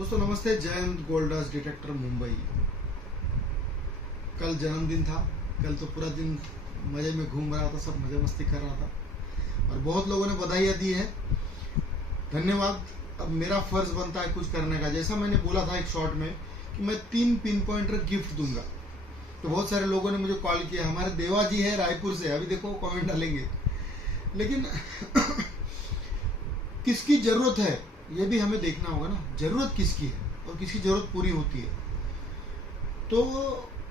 दोस्तों नमस्ते। जयंत गोल्डर्स डिटेक्टर मुंबई। कल जन्मदिन था। कल तो पूरा दिन मजे में घूम रहा था, सब मजे मस्ती कर रहा था और बहुत लोगों ने बधाइयाँ दी है। धन्यवाद। अब मेरा फर्ज बनता है कुछ करने का। जैसा मैंने बोला था एक शॉर्ट में कि मैं 3 पिन पॉइंटर गिफ्ट दूंगा, तो बहुत सारे लोगों ने मुझे कॉल किया। हमारे देवा जी है रायपुर से, अभी देखो कमेंट डालेंगे। लेकिन किसकी जरूरत है ये भी हमें देखना होगा ना। जरूरत किसकी है और किसकी जरूरत पूरी होती है। तो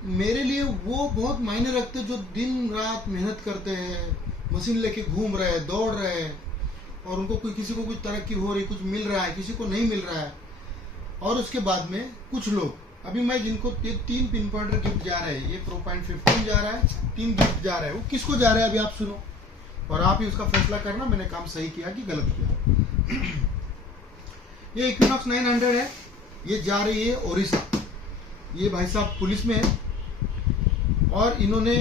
मेरे लिए वो बहुत मायने रखते जो दिन रात मेहनत करते हैं, मशीन लेके घूम रहे हैं, दौड़ रहे हैं और उनको किसी को कुछ तरक्की हो रही, कुछ मिल रहा है, किसी को नहीं मिल रहा है। और उसके बाद में कुछ लोग, अभी मैं जिनको 3 पिन पॉइंटर गिफ्ट जा रहे हैं, ये प्रो पॉइंट 15 जा रहा है, 3 गिफ्ट जा रहे हैं। वो किसको जा रहे हैं अभी आप सुनो और आप ही उसका फैसला करना मैंने काम सही किया कि गलत किया। ये इक्विनॉक्स 900 है, ये जा रही है ओडिशा। ये भाई साहब पुलिस में है और इन्होंने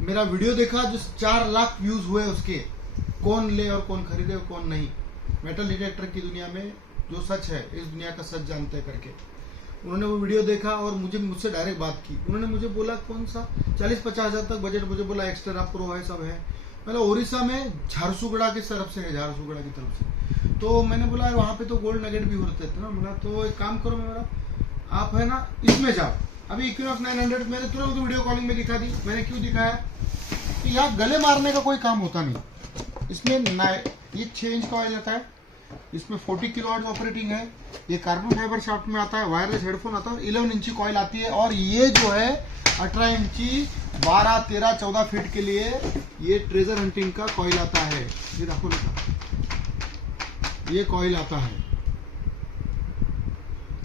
मेरा वीडियो देखा जो 4 लाख व्यूज हुए उसके, कौन ले और कौन खरीदे और कौन नहीं। मेटल डिटेक्टर की दुनिया में जो सच है, इस दुनिया का सच जानते करके उन्होंने वो वीडियो देखा और मुझसे डायरेक्ट बात की। उन्होंने मुझे बोला कौन सा 40-50 हज़ार तक बजट, मुझे बोला एक्स्ट्रा प्रो है, सब है। मतलब उड़ीसा में झारसुगुड़ा की तरफ से है, झारसुगुड़ा की तरफ से। तो मैंने बोला वहाँ पे तो गोल्ड नगेट भी होते थे ना। बोला तो एक काम करो, मेरा आप है ना इसमें जाओ। अभी इक्विनॉक्स 900 मैंने तुरंत वीडियो कॉलिंग में दिखा दी। मैंने क्यों दिखाया कि यहाँ गले मारने का कोई काम होता नहीं। इसमें ये 6 इंच का ऑयल आता है, इसमें 40 किलोवाट ऑपरेटिंग है, ये कार्बन फाइबर शाफ्ट में आता है, वायरलेस हेडफोन आता है, 11 इंची कॉइल आती है और ये जो है 18 इंची 12, 13, 14 फीट के लिए ये ट्रेजर हंटिंग का कॉइल आता है। ये देखो ये कॉइल आता है,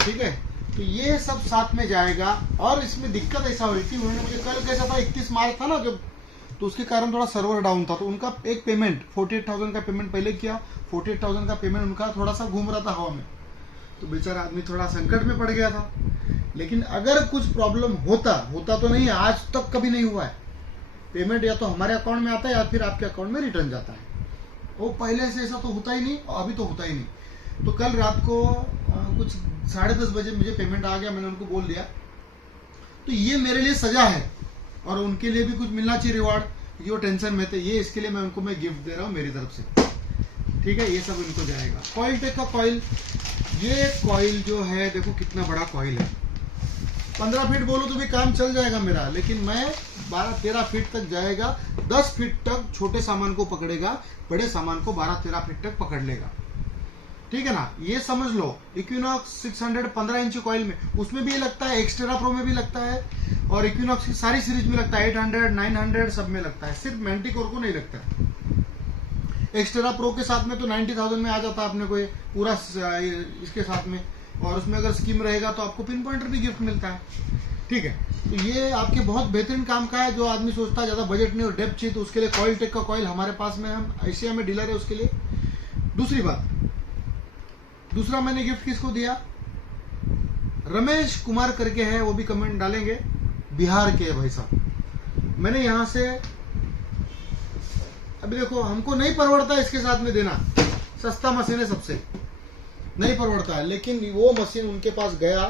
ठीक है। तो ये सब साथ में जाएगा और इसमें दिक्कत ऐसा हुई थी, उन्होंने मुझे कल कैसा था 31 मार्च था ना जब, तो उसके कारण थोड़ा सर्वर डाउन था। तो उनका एक पेमेंट 48,000 का पेमेंट पहले किया, 48,000 का पेमेंट उनका थोड़ा सा घूम रहा था हवा में, तो बेचारा आदमी थोड़ा संकट में पड़ गया था। लेकिन अगर कुछ प्रॉब्लम होता तो नहीं, आज तक कभी नहीं हुआ है। पेमेंट या तो हमारे अकाउंट में आता है या फिर आपके अकाउंट में रिटर्न जाता है। वो पहले से ऐसा तो होता ही नहीं और अभी तो होता ही नहीं। तो कल रात को कुछ 10:30 बजे मुझे पेमेंट आ गया, मैंने उनको बोल दिया। तो ये मेरे लिए सजा है और उनके लिए भी कुछ मिलना चाहिए रिवार्ड, क्योंकि वो टेंशन में थे। ये इसके लिए मैं उनको गिफ्ट दे रहा हूँ मेरी तरफ से, ठीक है। ये सब इनको जाएगा। कॉइल टेक का कॉइल, ये कॉइल जो है देखो कितना बड़ा कॉइल है। 15 फीट बोलो तो भी काम चल जाएगा मेरा, लेकिन मैं 12-13 फीट तक जाएगा। 10 फीट तक छोटे सामान को पकड़ेगा, बड़े सामान को 12-13 फीट तक पकड़ लेगा, ठीक है ना। ये समझ लो इक्विनॉक्स 600 15 इंच कॉइल में, उसमें भी लगता है, एक्स्ट्रा प्रो में भी लगता है और इक्विनॉक्स की सारी सीरीज में लगता है, 800 900 सब में लगता है, सिर्फ मैंटिकोर को नहीं लगता है। एक्स्ट्रा प्रो के साथ में तो 90,000 में आ जाता है अपने को पूरा इसके साथ में, और उसमें अगर स्कीम रहेगा तो आपको पिन पॉइंटर भी गिफ्ट मिलता है, ठीक है। तो ये आपके बहुत बेहतरीन काम का है। जो आदमी सोचता है ज्यादा बजट नहीं और डेप्थ चाहिए, तो उसके लिए कॉइल टेक का कॉइल हमारे पास में, हम एशिया में डीलर है उसके लिए। दूसरी बात, दूसरा मैंने गिफ्ट किसको दिया, रमेश कुमार करके है, वो भी कमेंट डालेंगे, बिहार के भाई साहब। मैंने यहां से, अभी देखो हमको नहीं परवड़ता इसके साथ में देना, सस्ता मशीन है सबसे, नहीं पड़ता है। लेकिन वो मशीन उनके पास गया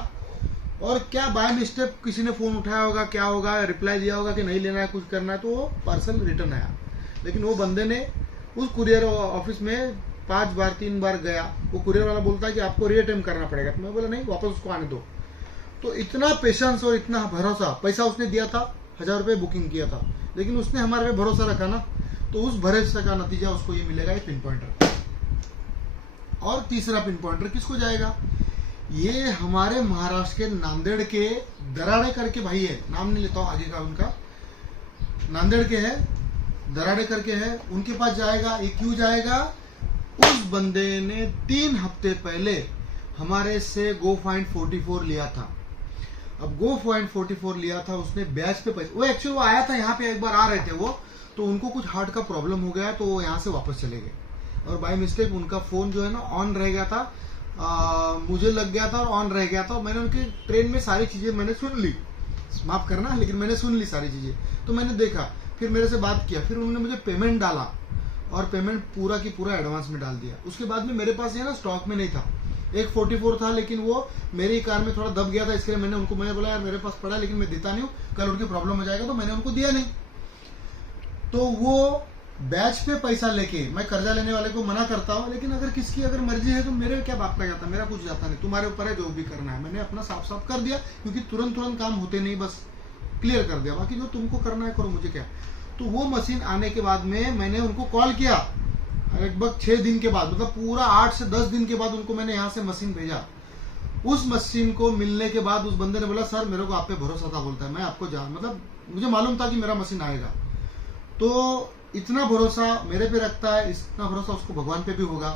और क्या बाय मिस्टेक किसी ने फोन उठाया होगा, क्या होगा, रिप्लाई दिया होगा कि नहीं लेना है, कुछ करना है, तो वो पार्सल रिटर्न आया। लेकिन वो बंदे ने उस कुरियर ऑफिस में 5 बार 3 बार गया। वो कुरियर वाला बोलता है कि आपको रीअटेम्प्ट करना पड़ेगा, तो मैं बोला नहीं, वापस उसको आने दो। तो इतना पेशेंस और इतना भरोसा, पैसा उसने दिया था 1000 रुपये बुकिंग किया था, लेकिन उसने हमारे पे भरोसा रखा ना, तो उस भरोसे का नतीजा उसको ये मिलेगा, ये पिन पॉइंटर। और तीसरा पिन पॉइंटर किसको जाएगा, ये हमारे महाराष्ट्र के नांदेड़ के दराड़े करके भाई है, नाम नहीं लेता हूं आगे का उनका, नांदेड़ के है, दराड़े करके है, उनके पास जाएगा। ये क्यों जाएगा, उस बंदे ने 3 हफ्ते पहले हमारे से गो फाइंड 44 लिया था। अब गो फाइंड 44 लिया था उसने ब्याज पे पैसे, वो एक्चुअली वो आया था यहाँ पे, एक बार आ रहे थे वो, तो उनको कुछ हार्ट का प्रॉब्लम हो गया तो वो यहाँ से वापस चले गए और बाय मिस्टेक उनका फोन जो है ना ऑन रह गया था, मुझे लग गया था और ऑन रह गया था। मैंने उनकी ट्रेन में सारी चीजें मैंने सुन ली, माफ करना, लेकिन मैंने सुन ली सारी चीजें। तो मैंने देखा, फिर मेरे से बात किया, फिर उन्होंने मुझे पेमेंट डाला और पेमेंट पूरा की पूरा एडवांस में डाल दिया। उसके बाद में मेरे पास ये ना स्टॉक में नहीं था, एक 44 था, लेकिन वो मेरी कार में थोड़ा दब गया था, इसके लिए मैंने बोला यार मेरे पास पड़ा है लेकिन मैं देता नहीं हूँ, कल उनकी प्रॉब्लम हो जाएगा, तो मैंने उनको दिया नहीं। तो वो बैच पे पैसा लेके मैं कर्जा लेने वाले को मना करता हूँ, लेकिन अगर किसकी अगर मर्जी है तो मेरे क्या बाप का जाता, मेरा कुछ जाता नहीं, तुम्हारे ऊपर है जो भी करना है। मैंने अपना साफ साफ कर दिया, क्योंकि तुरंत काम होते नहीं, बस क्लियर कर दिया, बाकी जो तुमको करना है करो, मुझे क्या। तो वो मशीन आने के बाद में मैंने उनको कॉल किया, लगभग 6 दिन के बाद, मतलब पूरा 8 से 10 दिन के बाद उनको मैंने यहाँ से मशीन भेजा। उस मशीन को मिलने के बाद उस बंदे ने बोला सर मेरे को आप पे भरोसा था, बोलता है मैं आपको मतलब मुझे मालूम था कि मेरा मशीन आएगा। तो इतना भरोसा मेरे पे रखता है, इतना भरोसा उसको भगवान पे भी होगा,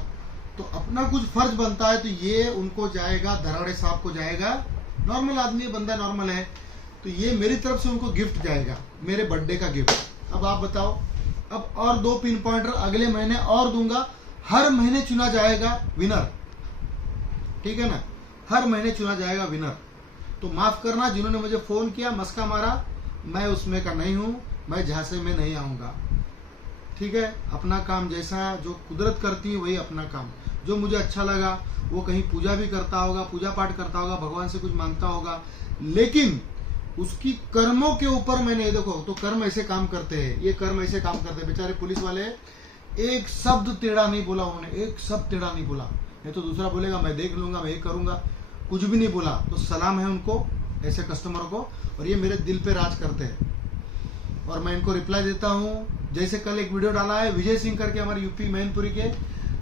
तो अपना कुछ फर्ज बनता है। तो ये उनको जाएगा, दराड़े साहब को जाएगा, नॉर्मल आदमी बंदा नॉर्मल है, तो ये मेरी तरफ से उनको गिफ्ट जाएगा, मेरे बर्थडे का गिफ्ट। अब आप बताओ, अब और 2 पिन पॉइंटर अगले महीने और दूंगा, हर महीने चुना जाएगा विनर, ठीक है ना, हर महीने चुना जाएगा विनर। तो माफ करना जिन्होंने मुझे फोन किया, मस्का मारा, मैं उसमें का नहीं हूं, मैं झांसे में नहीं आऊंगा, ठीक है। अपना काम जैसा जो कुदरत करती है वही अपना काम, जो मुझे अच्छा लगा, वो कहीं पूजा भी करता होगा, पूजा पाठ करता होगा, भगवान से कुछ मांगता होगा, लेकिन उसकी कर्मों के ऊपर मैंने देखो, तो कर्म ऐसे काम करते हैं, ये कर्म ऐसे काम करते हैं। बेचारे पुलिस वाले एक शब्द टेढ़ा नहीं बोला उन्होंने, एक शब्द टेढ़ा नहीं बोला, नहीं तो दूसरा बोलेगा मैं देख लूंगा, मैं ये करूंगा, कुछ भी नहीं बोला। तो सलाम है उनको, ऐसे कस्टमर को, और ये मेरे दिल पे राज करते हैं, और मैं इनको रिप्लाई देता हूँ। जैसे कल एक वीडियो डाला है विजय सिंह करके, हमारे यूपी मैनपुरी के,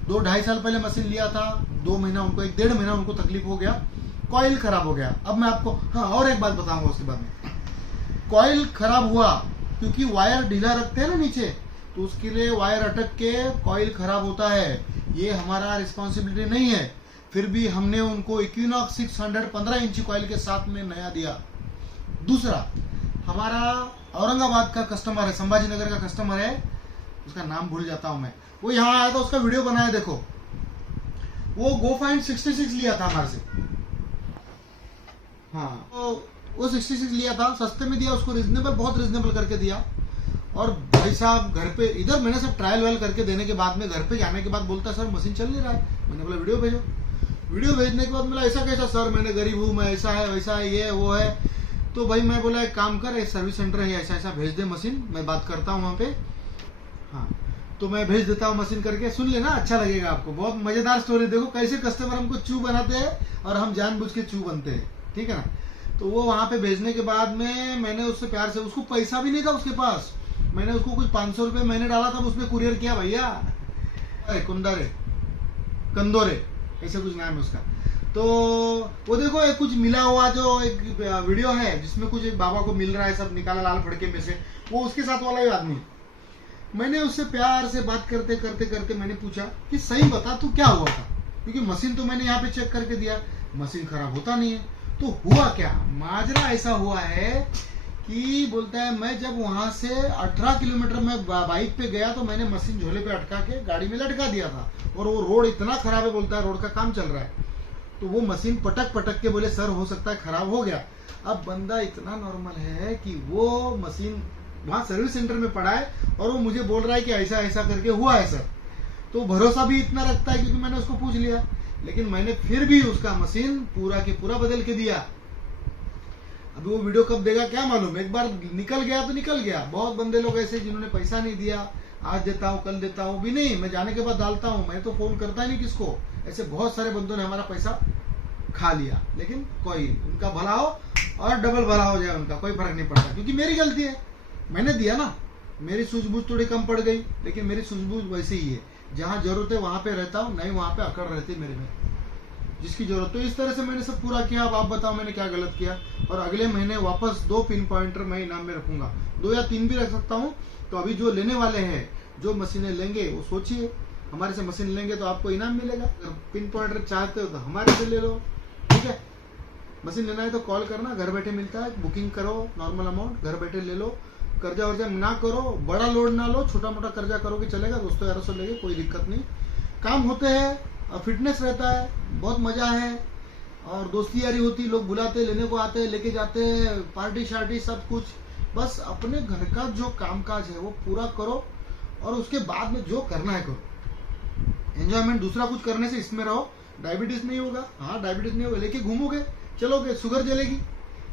2-2.5 साल पहले मशीन लिया था, 2 महीना उनको, 1-1.5 महीना उनको तकलीफ हो गया, कॉइल खराब हो गया। अब मैं आपको हाँ और एक बात बताऊंगा उसके बाद में, कॉइल खराब हुआ क्योंकि वायर ढीला रखते हैं ना नीचे, तो उसके लिए वायर अटक के कॉइल खराब होता है, ये हमारा रिस्पॉन्सिबिलिटी नहीं है। फिर भी हमने उनको इक्विनॉक्स 600 15 इंची कॉइल के साथ में नया दिया। दूसरा, हमारा औरंगाबाद का कस्टमर है, संभाजी नगर का कस्टमर है, उसका नाम भूल जाता हूं मैं, वो यहाँ आया था, उसका वीडियो बनाया देखो, वो GoFind 66 लिया था हमारे से, हाँ तो वो 66 लिया था, सस्ते में दिया उसको, रिजनेबल, बहुत रिजनेबल करके दिया। और भाई साहब घर पे, इधर मैंने सब ट्रायल वायल करके देने के बाद में घर पे जाने के बाद बोलता सर मशीन चल नहीं रहा है। मैंने बोला वीडियो भेजो, वीडियो भेजने के बाद बोला ऐसा कैसा सर, मैंने गरीब हूँ मैं, ऐसा है वैसा है, ये वो है। तो भाई मैं बोला एक काम कर, एक सर्विस सेंटर है, ऐसा ऐसा भेज दे मशीन, मैं बात करता हूँ वहाँ पे, हाँ तो मैं भेज देता हूँ मशीन करके, सुन लेना अच्छा लगेगा आपको, बहुत मजेदार स्टोरी। देखो कैसे कस्टमर हमको चू बनाते हैं और हम जानबूझ के चू बनते हैं, ठीक है ना। तो वो वहां पे भेजने के बाद में मैंने उससे प्यार से, उसको पैसा भी नहीं था उसके पास, मैंने उसको कुछ 500 रुपए मैंने डाला था, उसने कुरियर किया भैया, कुंदारे कंदोरे ऐसे कुछ नाम है उसका। तो वो देखो एक कुछ मिला हुआ जो एक वीडियो है जिसमें कुछ एक बाबा को मिल रहा है, सब निकाला लाल फड़के में से, वो उसके साथ वाला ही आदमी। मैंने उससे प्यार से बात करते करते करते मैंने पूछा कि सही बता तू क्या हुआ था, क्योंकि मशीन तो मैंने यहाँ पे चेक करके दिया, मशीन खराब होता नहीं है, तो हुआ क्या। माजरा ऐसा हुआ है कि बोलता है मैं जब वहां से 18 किलोमीटर में बाइक पे गया तो मैंने मशीन झोले पे अटका के गाड़ी में लटका दिया था, और वो रोड इतना खराब है, बोलता है रोड का काम चल रहा है, तो वो मशीन पटक पटक के बोले सर हो सकता है खराब हो गया। अब बंदा इतना नॉर्मल है कि वो मशीन वहां सर्विस सेंटर में पड़ा है और वो मुझे बोल रहा है कि ऐसा ऐसा करके हुआ है सर, तो भरोसा भी इतना रखता है क्योंकि मैंने उसको पूछ लिया। लेकिन मैंने फिर भी उसका मशीन पूरा के पूरा बदल के दिया। अभी वो वीडियो कब देगा क्या मालूम, एक बार निकल गया तो निकल गया। बहुत बंदे लोग ऐसे जिन्होंने पैसा नहीं दिया, आज देता हूँ कल देता हूँ भी नहीं, मैं जाने के बाद डालता हूँ, मैं तो फोन करता ही नहीं किसको। ऐसे बहुत सारे बंदों ने हमारा पैसा खा लिया, लेकिन कोई उनका भला हो और डबल भला हो जाए उनका, कोई फर्क नहीं पड़ता, क्योंकि मेरी गलती है, मैंने दिया ना, मेरी सूझबूझ थोड़ी कम पड़ गई, लेकिन मेरी सूझबूझ वैसे ही है, जहाँ जरूरत है वहां पे रहता हूँ, नहीं वहां पे अकड़ रहती मेरे में जिसकी जरूरत। तो इस तरह से मैंने सब पूरा किया। अब आप बताओ मैंने क्या गलत किया। और अगले महीने वापस 2 पिन पॉइंटर मैं इनाम में रखूंगा, 2 या 3 भी रख सकता हूँ। तो अभी जो लेने वाले हैं, जो मशीनें लेंगे वो सोचिए, हमारे से मशीन लेंगे तो आपको इनाम मिलेगा। अगर पिन पॉइंटर चाहते हो तो हमारे से ले लो, ठीक है। मशीन लेना है तो कॉल करना, घर बैठे मिलता है, बुकिंग करो, नॉर्मल अमाउंट घर बैठे ले लो, कर्जा वर्जा ना करो, बड़ा लोड ना लो, छोटा मोटा कर्जा करोगे चलेगा, दोस्तों यारों से लेके कोई दिक्कत नहीं, काम होते हैं, फिटनेस रहता है, बहुत मजा है, और दोस्ती यारी होती, लोग बुलाते, लेने को आते हैं, लेके जाते हैं, पार्टी शार्टी सब कुछ। बस अपने घर का जो कामकाज है वो पूरा करो, और उसके बाद में जो करना है करो। एंजॉयमेंट दूसरा कुछ करने से इसमें रहो, डायबिटीज नहीं होगा, हाँ डायबिटीज नहीं होगा, लेके घूमोगे चलोगे, शुगर जलेगी,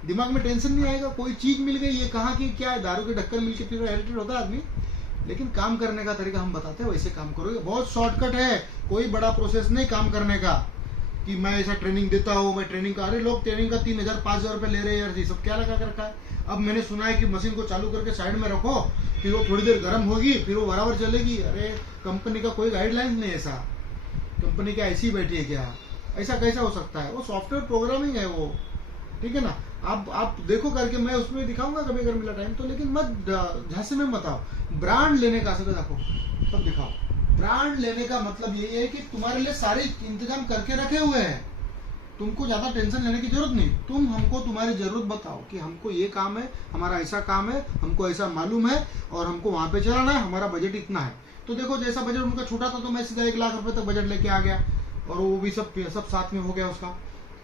दिमाग में टेंशन नहीं आएगा, कोई चीज मिल गई, ये कहाँ की क्या है, दारू के ढक्कन मिल के फिर इरिटेट होता है आदमी। लेकिन काम करने का तरीका हम बताते हैं, वैसे काम करोगे, बहुत शॉर्टकट है, कोई बड़ा प्रोसेस नहीं काम करने का कि मैं ऐसा ट्रेनिंग देता हूँ, मैं ट्रेनिंग का, अरे लोग ट्रेनिंग का 3000 5000 रुपये ले रहे हैं यार, ये सब क्या लगा कर रखा है। अब मैंने सुना है कि मशीन को चालू करके साइड में रखो, फिर वो थोड़ी देर गर्म होगी, फिर वो बराबर चलेगी। अरे कंपनी का कोई गाइडलाइंस नहीं, ऐसा कंपनी क्या ऐसी बैठी है क्या, ऐसा कैसा हो सकता है, वो सॉफ्टवेयर प्रोग्रामिंग है वो, ठीक है ना। आप देखो करके, मैं उसमें दिखाऊंगा कभी अगर मिला टाइम तो, लेकिन मत झांसे में मत आओ। ब्रांड लेने का असर देखो, सब दिखाओ। ब्रांड लेने का मतलब यही है कि तुम्हारे लिए सारे इंतजाम करके रखे हुए हैं, तुमको ज्यादा टेंशन लेने की जरूरत नहीं। तुम हमको तुम्हारी जरूरत बताओ कि हमको ये काम है, हमारा ऐसा काम है, हमको ऐसा मालूम है और हमको वहां पे चलाना है, हमारा बजट इतना है। तो देखो जैसा बजट उनका छोटा था तो मैं सीधा 1 लाख रुपए तक बजट लेके आ गया, और वो भी सब साथ में हो गया, उसका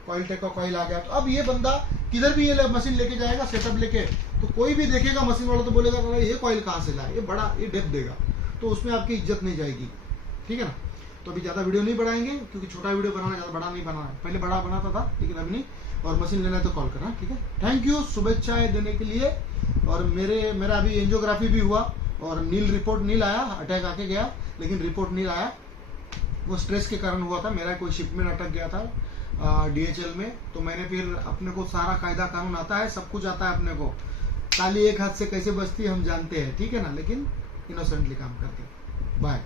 कॉइल टेक का कॉइल आ गया। तो अब ये बंदा किधर भी ये मशीन लेके जाएगा सेटअप लेके, तो कोई भी देखेगा मशीन वाला तो बोलेगा ये कॉइल कहाँ से लाए, ये बड़ा ये डेप्थ देगा, तो उसमें आपकी इज्जत नहीं जाएगी, ठीक है ना। तो अभी ज्यादा वीडियो नहीं बढ़ाएंगे, क्योंकि छोटा वीडियो बनाना, ज्यादा बड़ा नहीं बनाना है, पहले बड़ा बनाता था लेकिन अभी नहीं। और मशीन लेना है तो कॉल करना, ठीक है। थैंक यू शुभेच्छाएं देने के लिए। और मेरा अभी एंजियोग्राफी भी हुआ और नील रिपोर्ट नील आया, अटैक आके गया लेकिन रिपोर्ट नील आया, वो स्ट्रेस के कारण हुआ था। मेरा कोई शिपमेंट अटक गया था DHL में, तो मैंने फिर अपने को सारा कायदा कानून आता है, सब कुछ आता है अपने को, ताली एक हाथ से कैसे बजती है हम जानते हैं, ठीक है ना, लेकिन इनोसेंटली काम करते हैं। बाय।